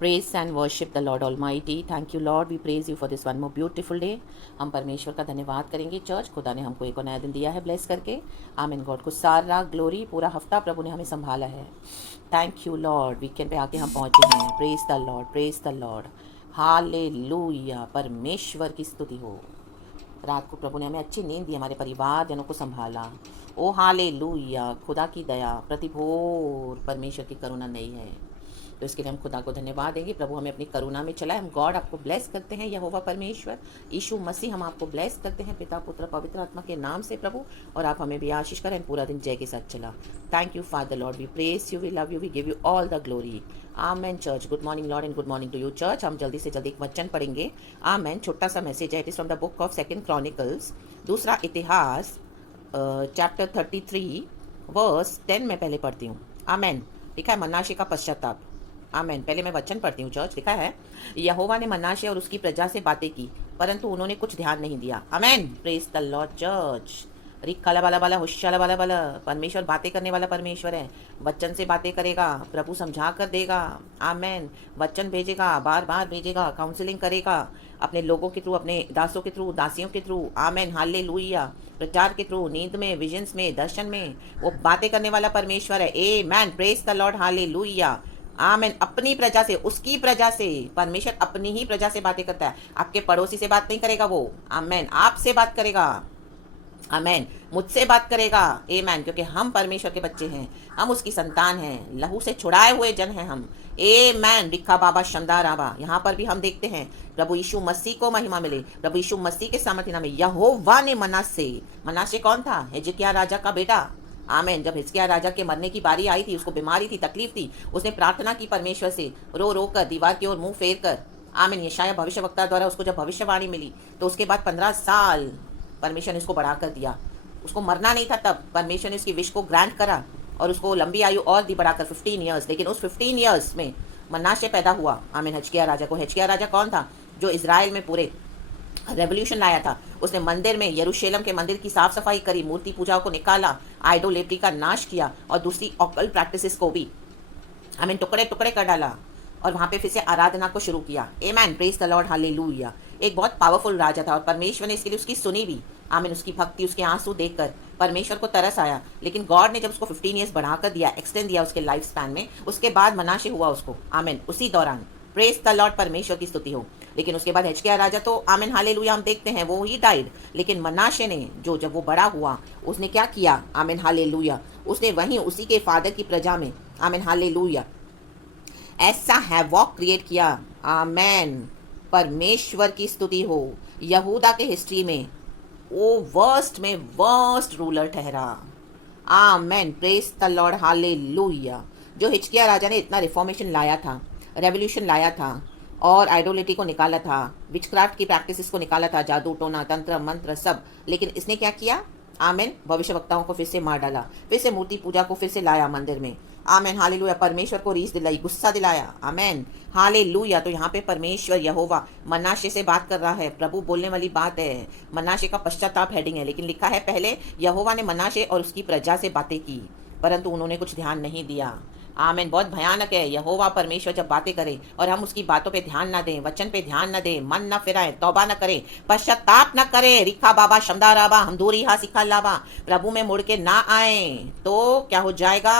Praise and worship the Lord Almighty. Thank you Lord. We praise you for this one more beautiful day. हम परमेश्वर का धन्यवाद करेंगे church. खुदा ने हमको एक और नया दिन दिया है ब्लेस करके। आमीन। गॉड को सारा ग्लोरी, पूरा हफ्ता प्रभु ने हमें संभाला है। Thank you Lord. वीकेंड पे आके हम पहुँचे हैं। Praise the Lord, praise the Lord. Hallelujah. परमेश्वर की स्तुति हो। रात को प्रभु ने हमें अच्छी नींद दी, हमारे परिवार जनों को संभाला। ओ हालेलुया। खुदा की दया प्रतिभोर, परमेश्वर की करुणा नहीं है, तो इसके लिए हम खुदा को धन्यवाद देंगे। प्रभु हमें अपनी करुणा में चलाए। हम गॉड आपको ब्लेस करते हैं, यहोवा परमेश्वर यीशु मसीह हम आपको ब्लेस करते हैं पिता पुत्र पवित्र आत्मा के नाम से प्रभु, और आप हमें भी आशीष करें। पूरा दिन जय के साथ चला। Thank you father lord. We praise you, we love you, we give you all the glory. Amen church. Good morning lord and good morning to you church. हम जल्दी से जल्दी एक वचन पढ़ेंगे। आमेन। छोटा सा मैसेज है। It is from the book of second chronicles, दूसरा इतिहास, चैप्टर 33 वर्स 10 में पहले पढ़ती हूँ। आमेन। लिखा है मनाशे का पश्चाताप। आमेन। पहले मैं वचन पढ़ती हूँ चर्च। लिखा है, यहोवा ने मनाशे और उसकी प्रजा से बातें की, परंतु उन्होंने कुछ ध्यान नहीं दिया। Amen. Praise the Lord church. रिक्काला बाला बाला हुशाला बाला बाला। परमेश्वर बातें करने वाला परमेश्वर है। वचन से बातें करेगा, प्रभु समझा कर देगा। आमेन। वचन भेजेगा, बार बार भेजेगा, काउंसलिंग करेगा अपने लोगों के थ्रू, अपने दासों के थ्रू, दासियों के थ्रू। आमेन। हालेलुया। प्रचार के थ्रू, नींद में, विजन्स में, दर्शन में वो बातें करने वाला परमेश्वर है। Amen. Praise the Lord. Hallelujah. Amen. अपनी प्रजा से, उसकी प्रजा से, परमेश्वर अपनी ही प्रजा से बातें करता है। आपके पड़ोसी से बात नहीं करेगा वो। आमेन। आपसे बात करेगा। आमेन। मुझसे बात करेगा। आमेन। क्योंकि हम परमेश्वर के बच्चे हैं, हम उसकी संतान हैं, लहू से छुड़ाए हुए जन हैं हम। आमेन। रिखा बाबा शमदार आबा। यहाँ पर भी हम देखते हैं, प्रभु यीशु मसीह को महिमा मिले। प्रभु यीशु मसीह के सामर्थ्य नाम में यहोवा ने मनासे कौन था? हिजकिय्याह राजा का बेटा। आमेन। जब हिजकिय्याह राजा के मरने की बारी आई थी, उसको बीमारी थी, तकलीफ थी, उसने प्रार्थना की परमेश्वर से, रो रो कर, दीवार की ओर मुंह फेर कर। आमीन। यशायाह भविष्यवक्ता द्वारा उसको जब भविष्यवाणी मिली, तो उसके बाद 15 साल परमेश्वर ने उसको बढ़ा कर दिया। उसको मरना नहीं था, तब परमेश्वर ने उसकी विश को ग्रांट करा और उसको लंबी आयु और दी बढ़ाकर 15 ईयर्स। लेकिन उस 15 ईयर्स में मनाशे पैदा हुआ। आमीन। हिजकिय्याह राजा को। हिजकिय्याह राजा कौन था? जो इजराइल में पूरे रेवोल्यूशन लाया था। उसने मंदिर में, यरूशलेम के मंदिर की साफ सफाई करी, मूर्ति पूजा को निकाला, आइडोलेट्री का नाश किया और दूसरी ऑकल्ट प्रैक्टिसेस को भी हमें टुकड़े टुकड़े कर डाला और वहां पे फिर से आराधना को शुरू किया। Amen. Praise the Lord. Hallelujah. एक बहुत पावरफुल राजा था और परमेश्वर ने इसके लिए उसकी सुनी भी। आमीन। उसकी भक्ति, उसके आंसू देखकर परमेश्वर को तरस आया। लेकिन गॉड ने जब उसको 15 ईयर्स बढ़ाकर दिया, एक्सटेंड दिया उसके लाइफ स्पैन में, उसके बाद मनाशे हुआ उसको। आमीन। उसी दौरान प्रेज द लॉर्ड, परमेश्वर की स्तुति हो। लेकिन उसके बाद हिजकिय्याह राजा तो आमीन हालेलुया हम देखते हैं वो ही डाइड। लेकिन मनाशे ने, जो जब वो बड़ा हुआ, उसने क्या किया? आमीन हालेलुया। उसने वहीं उसी के फादर की प्रजा में, आमीन हालेलुया, ऐसा हैवॉक क्रिएट किया। आमेन। परमेश्वर की स्तुति हो। यहूदा के हिस्ट्री में वो वर्स्ट में वर्स्ट रूलर ठहरा। Amen. Praise the Lord. Hallelujah. जो हिजकिय्याह राजा ने इतना रिफॉर्मेशन लाया था, रेवोल्यूशन लाया था और आइडोलिटी को निकाला था, विचक्राफ्ट की प्रैक्टिसेस को निकाला था, जादू टोना तंत्र मंत्र सब। लेकिन इसने क्या किया? आमेन। भविष्यवक्ताओं को फिर से मार डाला, फिर से मूर्ति पूजा को फिर से लाया मंदिर में। Amen hallelujah. परमेश्वर को रीस दिलाई, गुस्सा दिलाया। Amen hallelujah. तो यहाँ पे परमेश्वर यहोवा मनाशे से बात कर रहा है। प्रभु बोलने वाली बात है। मनाशे का पश्चाताप हेडिंग है, लेकिन लिखा है पहले यहोवा ने मनाशे और उसकी प्रजा से बातें की, परंतु उन्होंने कुछ ध्यान नहीं दिया। आमेन। बहुत भयानक है। यहोवा परमेश्वर जब बातें करे और हम उसकी बातों पे ध्यान ना दें, वचन पे ध्यान ना दें, मन ना फिराएं, तौबा ना करें, पश्चाताप ना करें, रिखा बाबा शमदाराबा हम दूरी हा सिखा लाबा, प्रभु में मुड़ के ना आए, तो क्या हो जाएगा?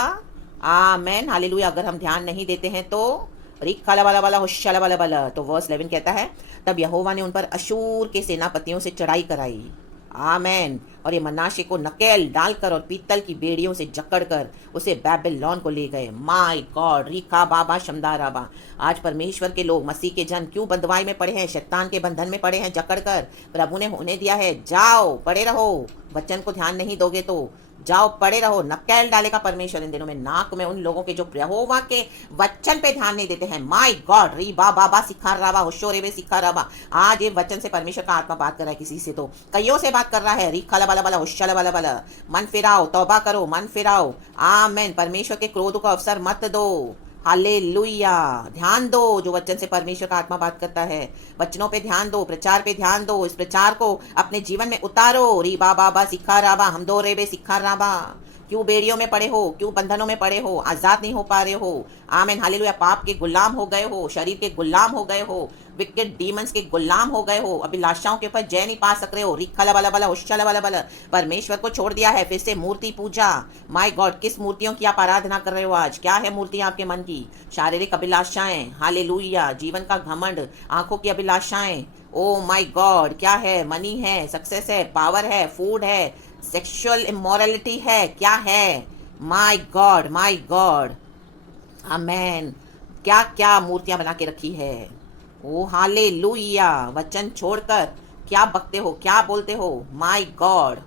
Amen hallelujah. अगर हम ध्यान नहीं देते हैं तो रिक्काला वाला वाला होशाला वाला वाला। तो वर्स 11 कहता है, तब यहोवा ने उन पर अशूर के सेनापतियों से चढ़ाई कराई। आमेन। और ये मनाशे को नकेल डालकर और पीतल की बेड़ियों से जकड़कर उसे बेबीलोन को ले गए। My God. रिखा बाबा शमदाराबा। आज परमेश्वर के लोग, मसीह के जन क्यों बंधुआई में पड़े हैं? शैतान के बंधन में पड़े हैं जकड़कर। प्रभु ने होने दिया है, जाओ पड़े रहो। वचन को ध्यान नहीं दोगे तो जाओ पड़े रहो। नकेल डालेगा परमेश्वर इन दिनों में नाक में उन लोगों के जो यहोवा के वचन पे ध्यान नहीं देते हैं। My God. री बाबा सिखा राबा होशोरे वे सिखा राबा। आज ये वचन से परमेश्वर का आत्मा बात कर रहा है, किसी से तो कईयों से बात कर रहा है। री खाला बाला बाला होशाला बाला बाला। मन फिराओ, तौबा करो, मन फिराओ। आमेन। परमेश्वर के क्रोध को अवसर मत दो। हालेलुया। ध्यान दो जो वचन से परमेश्वर का आत्मा बात करता है। वचनों पे ध्यान दो, प्रचार पे ध्यान दो, इस प्रचार को अपने जीवन में उतारो। री बाबा सिखा राबा हम दो रेबे सिखा राबा। क्यों बेड़ियों में पड़े हो, क्यों बंधनों में पड़े हो, आजाद नहीं हो पा रहे हो। आमीन हालेलुया। पाप के गुलाम हो गए हो, शरीर के गुलाम हो गए हो, विकेट डीमंस के गुलाम हो गए हो, अभिलाषाओं के ऊपर जय नहीं पा सक रहे हो। रिखला वाला वाला हुशाला वाला वाला परमेश्वर को छोड़ दिया है, फिर से मूर्ति पूजा। माय गॉड, किस मूर्तियों की आप आराधना कर रहे हो आज? क्या है मूर्तियां आपके मन की? शारीरिक अभिलाषाएं, हालेलुया, जीवन का घमंड, आंखों की अभिलाषाएं, ओ माय गॉड, क्या है? मनी है, सक्सेस है, पावर है, फूड है, सेक्सुअल इमोरलिटी है, क्या है? माय गॉड, माय गॉड, आमेन। क्या क्या मूर्तियां बना के रखी है। ओ हालेलुया। वचन छोड़कर क्या बकते हो, क्या बोलते हो? माय गॉड,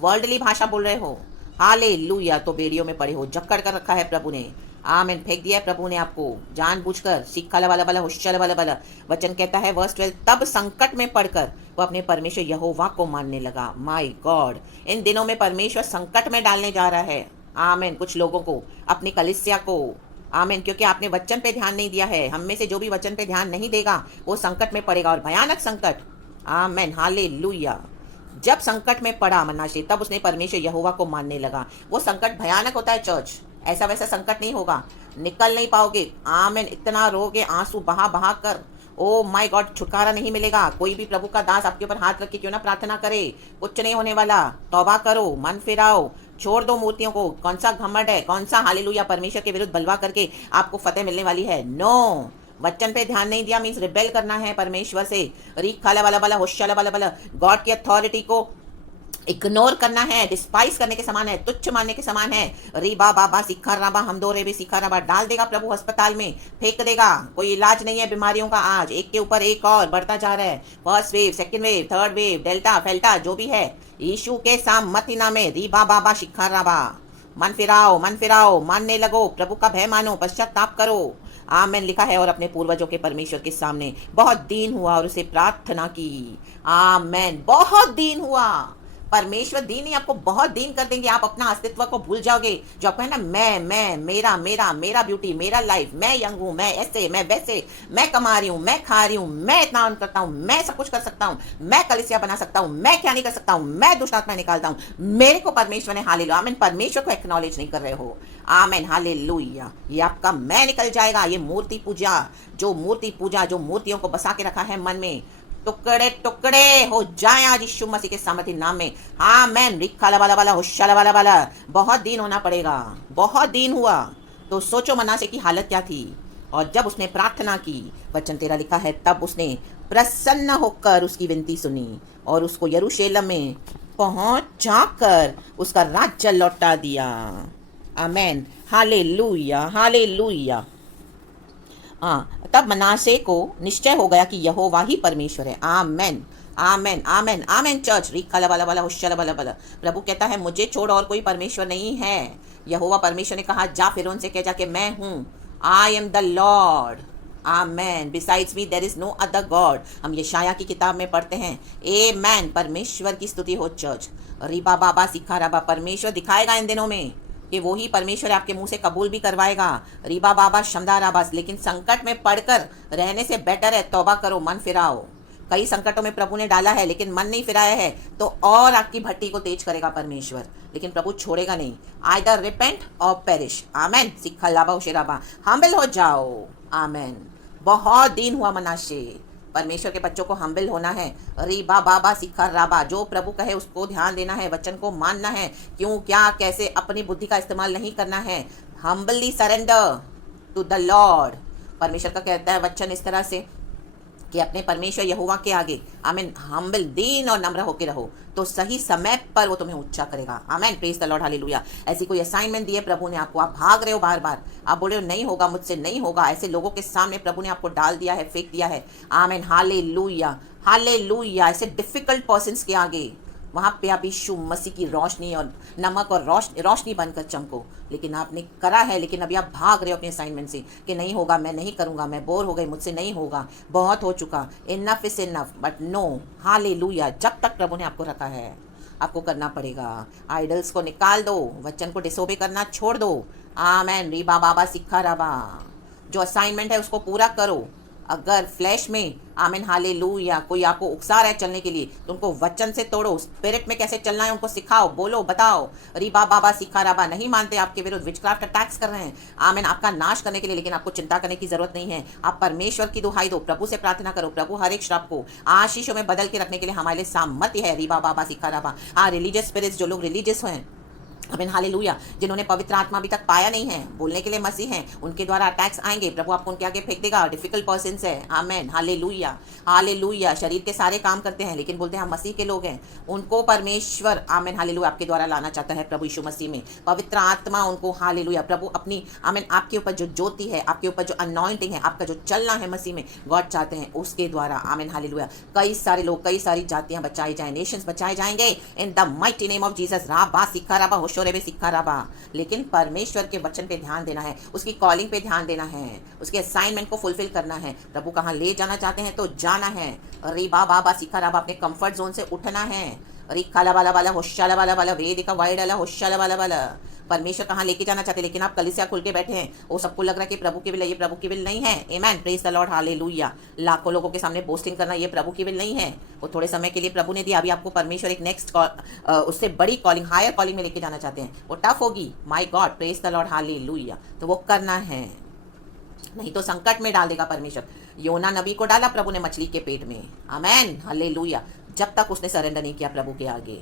वर्ल्डली भाषा बोल रहे हो। हालेलुया। तो बेड़ियों में पड़े हो, जकड़ कर रखा है प्रभु ने। आमीन। फेंक दिया है प्रभु ने आपको जानबूझकर। सीखा वाला वाला होशियार वाला वाला वचन कहता है वर्स 12, तब संकट में पड़कर वो अपने परमेश्वर यहोवा को मानने लगा। माय गॉड, इन दिनों में परमेश्वर संकट में डालने जा रहा है। आमीन। कुछ लोगों को, अपनी कलीसिया को। आमीन। क्योंकि आपने वचन पे ध्यान नहीं दिया है। हम में से जो भी वचन पे ध्यान नहीं देगा वो संकट में पड़ेगा, और भयानक संकट। आमीन हालेलुया। जब संकट में पड़ा मनाशे, तब उसने परमेश्वर यहोवा को मानने लगा। वो संकट भयानक होता है चर्च, ऐसा वैसा संकट नहीं होगा। निकल नहीं पाओगे। आमीन। इतना रोगे, आंसू बहा बहा कर, ओ माय गॉड, छुटकारा नहीं मिलेगा। कोई भी प्रभु का दास आपके ऊपर हाथ रख के क्यों ना प्रार्थना करे, कुछ नहीं होने वाला। तौबा करो, मन फिराओ, छोड़ दो मूर्तियों को। कौन सा घमंड है, कौन सा हालेलुया परमेश्वर के विरुद्ध बलवा करके आपको फतेह मिलने वाली है? नो। वचन पे ध्यान नहीं दिया मीन्स रिबेल करना है परमेश्वर से। रीख खाला वाला वाला होशाला वाला वाला गॉड की अथॉरिटी को इग्नोर करना है, डिस्पाइस करने के समान है, तुच्छ मानने के समान है। रीबा बाबा सिखा राबा, हम दो रे भी सिखा राबा, डाल देगा प्रभु अस्पताल में, फेंक देगा। कोई इलाज नहीं है बीमारियों का आज, एक के ऊपर एक और बढ़ता जा रहा है। First wave, second wave, third wave, delta फेल्टा जो भी है, यीशु के सामर्थ्य नाम में रीबा बाबा सिखा राबा। मन फिराओ, मन फिराओ, मानने लगो, प्रभु का भय मानो, पश्चाताप करो। आमेन। लिखा है, और अपने पूर्वजों के परमेश्वर के सामने बहुत दीन हुआ और उसे प्रार्थना की। आमेन। बहुत दीन हुआ। परमेश्वर दीन ही आपको बहुत दीन कर देंगे। आप अपना अस्तित्व को भूल जाओगे। जो आपको है ना, मैं मेरा मेरा मेरा ब्यूटी, मेरा लाइफ, मैं यंग हूँ, मैं ऐसे, मैं वैसे, मैं कमा रही हूँ, मैं खा रही हूँ, मैं इतना अर्न करता हूँ, मैं सब कुछ कर सकता हूँ, मैं कलीसिया बना सकता हूँ, मैं क्या नहीं कर सकता हूँ, मैं दुष्ट आत्मा निकालता हूँ। मेरे को परमेश्वर ने हालेलुया। आमीन। परमेश्वर को एक्नॉलेज नहीं कर रहे हो। आमीन हालेलुया। ये आपका मैं निकल जाएगा। ये मूर्ति पूजा, जो मूर्तियों को बसा के रखा है मन में, टुकड़े टुकड़े हो जाए आज यीशु मसीह के सामर्थ्य नाम में। आमेन। रिखाला वाला वाला होशाला वाला वाला बहुत दिन होना पड़ेगा। बहुत दिन हुआ। तो सोचो मनासे की हालत क्या थी। और जब उसने प्रार्थना की, वचन 13 लिखा है, तब उसने प्रसन्न होकर उसकी विनती सुनी और उसको यरूशलेम में पहुंच जाकर उसका राज्य लौटा दिया। Amen hallelujah, hallelujah. हाँ, तब मनासे को निश्चय हो गया कि यहोवा ही परमेश्वर है। आमेन, आमेन, आमेन, आमेन। चर्च रिखाला वाला वाला होशाला वाला वाला प्रभु कहता है, मुझे छोड़ और कोई परमेश्वर नहीं है। यहोवा परमेश्वर ने कहा, जा फिरौन से कह जाके, मैं हूँ, I am the lord. Amen. Besides me there is no other god. हम यशाया की किताब में पढ़ते हैं। आमेन। परमेश्वर की स्तुति हो चर्च। रिबा बाबा सिखा राबा, परमेश्वर दिखाएगा इन दिनों में कि वो ही परमेश्वर आपके मुंह से कबूल भी करवाएगा। रीबा बाबा शमदार आबास। लेकिन संकट में पड़कर रहने से बेटर है तौबा करो, मन फिराओ। कई संकटों में प्रभु ने डाला है, लेकिन मन नहीं फिराया है तो और आपकी भट्टी को तेज करेगा परमेश्वर, लेकिन प्रभु छोड़ेगा नहीं। आइदर रिपेंट और पेरिश। आमेन। सिखा लाबा शेराबा, हम्बल हो जाओ। आमेन। बहुत दिन हुआ मनाशे। परमेश्वर के बच्चों को हम्बल होना है। रीबा बाबा सिखा राबा, जो प्रभु कहे उसको ध्यान देना है, वचन को मानना है। क्यों, क्या, कैसे, अपनी बुद्धि का इस्तेमाल नहीं करना है। Humbly surrender to the lord. परमेश्वर का कहता है वचन इस तरह से कि अपने परमेश्वर यहोवा के आगे, आमीन, हम्बल, दीन और नम्र होके रहो, तो सही समय पर वो तुम्हें ऊंचा करेगा। आमीन। Praise the Lord, hallelujah. ऐसी कोई असाइनमेंट दी है प्रभु ने आपको, आप भाग रहे हो बार बार, आप बोल रहे हो नहीं होगा, मुझसे नहीं होगा। ऐसे लोगों के सामने प्रभु ने आपको डाल दिया है, फेंक दिया है। आमीन हालेलुया, हालेलुया। ऐसे डिफिकल्ट पर्सन्स के आगे, वहाँ पे आप यीशु मसीह की रोशनी और नमक और रोशनी बनकर चमको। लेकिन आपने करा है, लेकिन अभी आप भाग रहे हो अपने असाइनमेंट से कि नहीं होगा, मैं नहीं करूँगा, मैं बोर हो गई, मुझसे नहीं होगा, बहुत हो चुका, enough is enough. But no, hallelujah, जब तक प्रभु ने आपको रखा है आपको करना पड़ेगा। आइडल्स को निकाल दो, वचन को डिसोबे करना छोड़ दो। आमेन। रीबा बाबा सिखा राबा, जो असाइनमेंट है उसको पूरा करो। अगर फ्लैश में आमीन हालेलुया कोई आपको उकसा रहा है चलने के लिए, तो उनको वचन से तोड़ो। स्पिरिट में कैसे चलना है उनको सिखाओ, बोलो, बताओ। रीबा बाबा सिखा राबा नहीं मानते, आपके विरुद्ध विचक्राफ्ट अटैक्स कर रहे हैं आमीन आपका नाश करने के लिए, लेकिन आपको चिंता करने की जरूरत नहीं है। आप परमेश्वर की दुहाई दो, प्रभु से प्रार्थना करो। प्रभु हर एक श्राप को आशीषों में बदल के रखने के लिए हमारे लिए सामर्थ्य है। रीबा बाबा सिखा राबा। हाँ, रिलीजियस स्पिरिट्स, जो लोग रिलीजियस हैं आमीन हालेलुया, जिन्होंने पवित्र आत्मा अभी तक पाया नहीं है, बोलने के लिए मसीह हैं, उनके द्वारा अटैक्स आएंगे। प्रभु आपको उनके आगे फेंक देगा। डिफिकल्ट पर्सन है आमीन हालेलुया हालेलुया, शरीर के सारे काम करते हैं लेकिन बोलते हैं हम मसीह के लोग हैं, उनको परमेश्वर आमीन हालेलुया आपके द्वारा लाना चाहता है। प्रभु यीशु मसीह में पवित्र आत्मा उनको हालेलुया, प्रभु अपनी आमीन आपके ऊपर जो ज्योति है, आपके ऊपर जो अनॉइंटिंग है, आपका जो चलना है मसीह में, गॉड चाहते हैं उसके द्वारा आमीन हालेलुया कई सारे लोग, कई सारी जातियां बचाई जाए, नेशंस बचाए जाएंगे in the mighty name of Jesus. राबा सिखा राबा होशोरे सिखा राबा। लेकिन परमेश्वर के वचन पे ध्यान देना है, उसकी कॉलिंग पे ध्यान देना है, उसके असाइनमेंट को फुलफिल करना है। प्रभु कहाँ ले जाना चाहते हैं तो जाना है। रीबा बाबा सिखा राबा, अपने कंफर्ट जोन से उठना है। रिखाला वाला वाला होशाला वाला वाला वेदिका वाइड वाला होशाला वाला वाला, परमेश्वर कहाँ लेके जाना चाहते हैं, लेकिन आप कलीसिया खुल के बैठे हैं। वो सबको लग रहा है कि प्रभु की विल है, ये प्रभु की विल नहीं है। Amen, praise the Lord, hallelujah. लाखों लोगों के सामने बोस्टिंग करना ये प्रभु की विल नहीं है। वो थोड़े समय के लिए प्रभु ने दिया, अभी आपको परमेश्वर एक नेक्स्ट उससे बड़ी कॉलिंग, हायर कॉलिंग में लेके जाना चाहते हैं। वो टफ होगी, my God, praise the Lord, hallelujah. तो वो करना है, नहीं तो संकट में डाल देगा परमेश्वर। योना नबी को डाला प्रभु ने मछली के पेट में, आमेन हालेलुया, जब तक उसने सरेंडर नहीं किया प्रभु के आगे।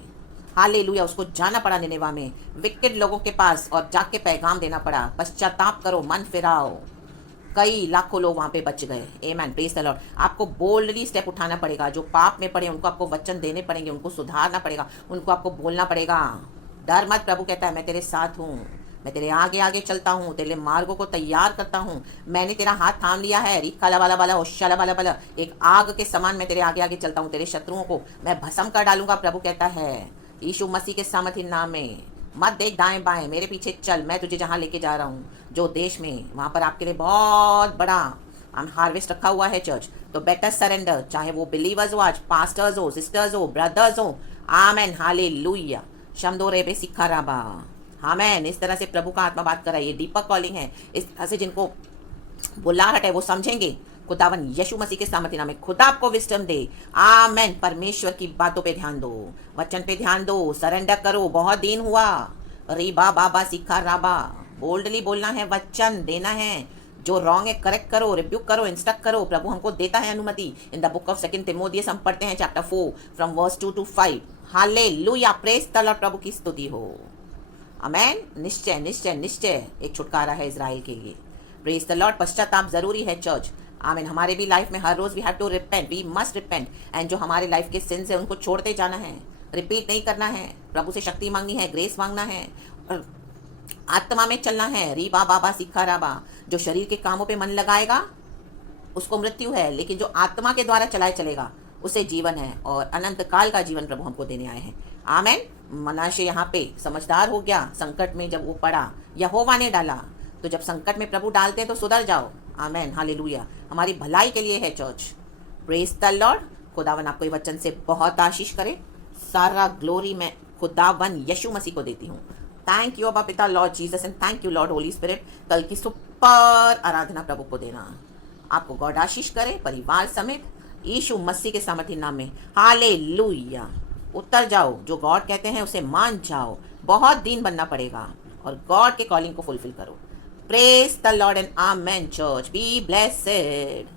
हालेलुया, उसको जाना पड़ा निनेवा में, विकेट लोगों के पास, और जाके पैगाम देना पड़ा, पश्चाताप करो, मन फिराओ। कई लाखों लोग वहाँ पे बच गए। आमेन, प्रेज द लॉर्ड। आपको बोल्डली स्टेप उठाना पड़ेगा। जो पाप में पड़े उनको आपको वचन देने पड़ेंगे, उनको सुधारना पड़ेगा, उनको आपको बोलना पड़ेगा। डर मत, प्रभु कहता है मैं तेरे साथ हूँ, मैं तेरे आगे आगे चलता हूँ, तेरे मार्गों को तैयार करता हूँ, मैंने तेरा हाथ थाम लिया है। रिकाला वाला वाला होशाला वाला वाला, एक आग के समान मैं तेरे आगे आगे चलता हूँ, तेरे शत्रुओं को मैं भस्म कर डालूंगा। प्रभु कहता है यीशु मसीह के सामर्थी नाम में, मत देख दाएं बाएं, मेरे पीछे चल, मैं तुझे जहाँ लेके जा रहा हूँ, जो देश में, वहाँ पर आपके लिए बहुत बड़ा हार्वेस्ट रखा हुआ है चर्च। तो बेटर सरेंडर, चाहे वो बिलीवर्स हो, आज पास्टर्स हो, सिस्टर्स हो, ब्रदर्स हो, आमेन हालेलुया। शमदो रेबे सिखा राबा, आमेन। इस तरह से प्रभु का आत्मा बात कर रहा है, ये डीपक कॉलिंग है। इस तरह से जिनको बुलाहट है वो समझेंगे। खुदावन यीशु मसीह के सामर्थ्य नाम में खुदा आपको विस्डम दे, आमेन। परमेश्वर की बातों पे ध्यान दो, वचन पे ध्यान दो, सरेंडर करो। बहुत दिन हुआ, रीबा बाबा सिखा राबा, बोल्डली बोलना है, वचन देना है। जो रॉन्ग है करेक्ट करो, रिब्यूक करो, इंस्ट्रक्ट करो। प्रभु हमको देता है अनुमति। इन द बुक ऑफ 2 तिमोथियस हम पढ़ते हैं chapter 4 from verse 2 to 5। Hallelujah, praise the Lord, प्रभु की स्तुति हो, आमेन। निश्चय निश्चय निश्चय एक छुटकारा है इजराइल के लिए, प्रेज द लॉर्ड। पश्चाताप जरूरी है चर्च, आमीन। हमारे भी लाइफ में हर रोज we have to repent, we must repent. And जो हमारे लाइफ के सिंस है उनको छोड़ते जाना है, रिपीट नहीं करना है। प्रभु से शक्ति मांगनी है, ग्रेस मांगना है, और आत्मा में चलना है। रीबा बाबा सिखा राबा, जो शरीर के कामों पे मन लगाएगा उसको मृत्यु है, लेकिन जो आत्मा के द्वारा चलाए चलेगा उसे जीवन है, और अनंत काल का जीवन प्रभु हमको देने आए हैं। आमेन। मनाशे यहाँ पे समझदार हो गया, संकट में जब वो पड़ा, यहोवा ने डाला। तो जब संकट में प्रभु डालते हैं तो सुधर जाओ, आमेन हालेलुया। हमारी भलाई के लिए है चर्च, प्रेज द लॉर्ड। खुदावन आपको ये वचन से बहुत आशीष करे। सारा ग्लोरी मैं खुदावन यीशु मसीह को देती हूँ। थैंक यू अबा पिता Lord Jesus, and thank you Lord Holi spirit. कल की सुपर आराधना प्रभु को देना। आपको गॉड आशीष करे, परिवार समेत, यीशु मसीह के सामर्थ्य नाम में, हालेलुया। उतर जाओ, जो गॉड कहते हैं उसे मान जाओ। बहुत दिन बनना पड़ेगा, और गॉड के कॉलिंग को फुलफिल करो। Praise the Lord and Amen, church. Be blessed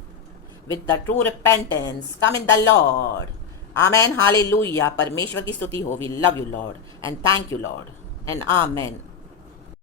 with the true repentance. Come in the Lord. Amen. Hallelujah. परमेश्वर की स्तुति हो. We love you, Lord. And thank you, Lord. And Amen.